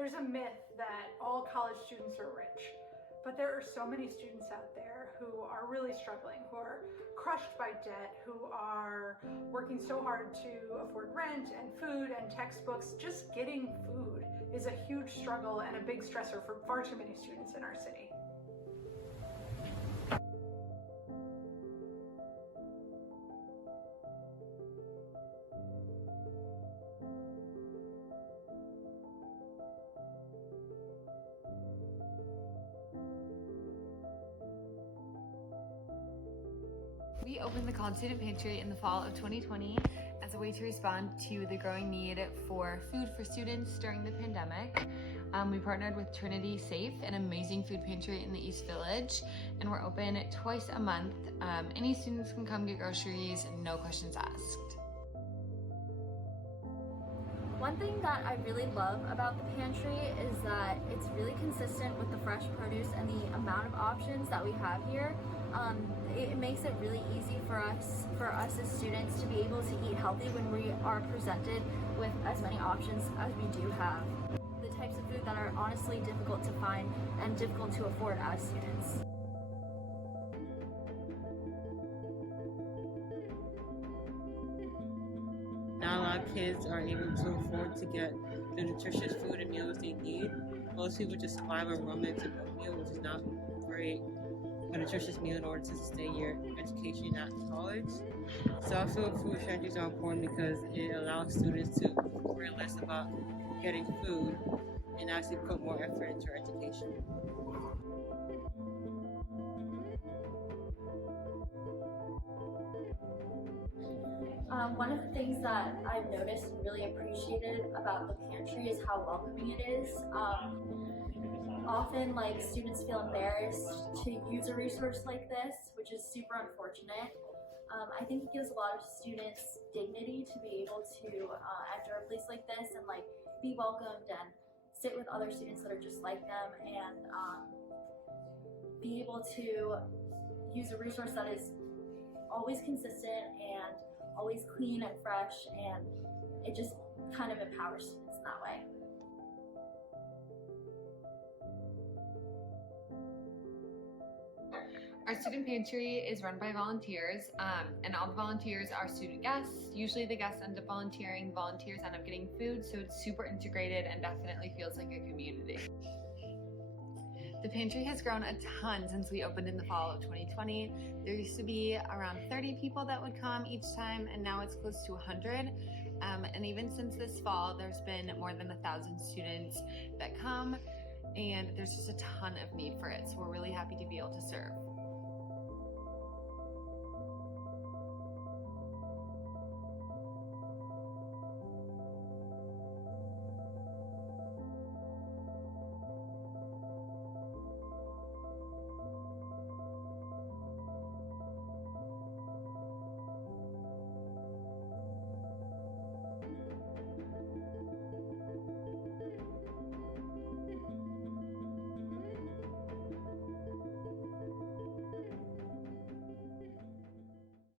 There's a myth that all college students are rich, but there are so many students out there who are really struggling, who are crushed by debt, who are working so hard to afford rent and food and textbooks. Just getting food is a huge struggle and a big stressor for far too many students in our city. We opened the College Student Pantry in the fall of 2020 as a way to respond to the growing need for food for students during the pandemic. We partnered with Trinity Safe, an amazing food pantry in the East Village, and we're open twice a month. Any students can come get groceries, no questions asked. One thing that I really love about the pantry is that it's really consistent with the fresh produce and the amount of options that we have here. It makes it really easy for us as students to be able to eat healthy when we are presented with as many options as we do have. The types of food that are honestly difficult to find and difficult to afford as students. Not a lot of kids are able to afford to get the nutritious food and meals they need. Most people just survive on ramen-to-go meal, which is not great. A nutritious meal in order to sustain your education at college. So I feel food pantries are important because it allows students to worry less about getting food and actually put more effort into their education. One of the things that I've noticed and really appreciated about the pantry is how welcoming it is. Often, students feel embarrassed to use a resource like this, which is super unfortunate. I think it gives a lot of students dignity to be able to enter a place like this and be welcomed and sit with other students that are just like them and be able to use a resource that is always consistent and always clean and fresh, and it just kind of empowers students in that way. Our student pantry is run by volunteers, and all the volunteers are student guests. Usually the guests end up volunteering, volunteers end up getting food, so it's super integrated and definitely feels like a community. The pantry has grown a ton since we opened in the fall of 2020. There used to be around 30 people that would come each time, and now it's close to 100. And even since this fall, there's been more than 1,000 students that come, and there's just a ton of need for it. So we're really happy to be able to serve.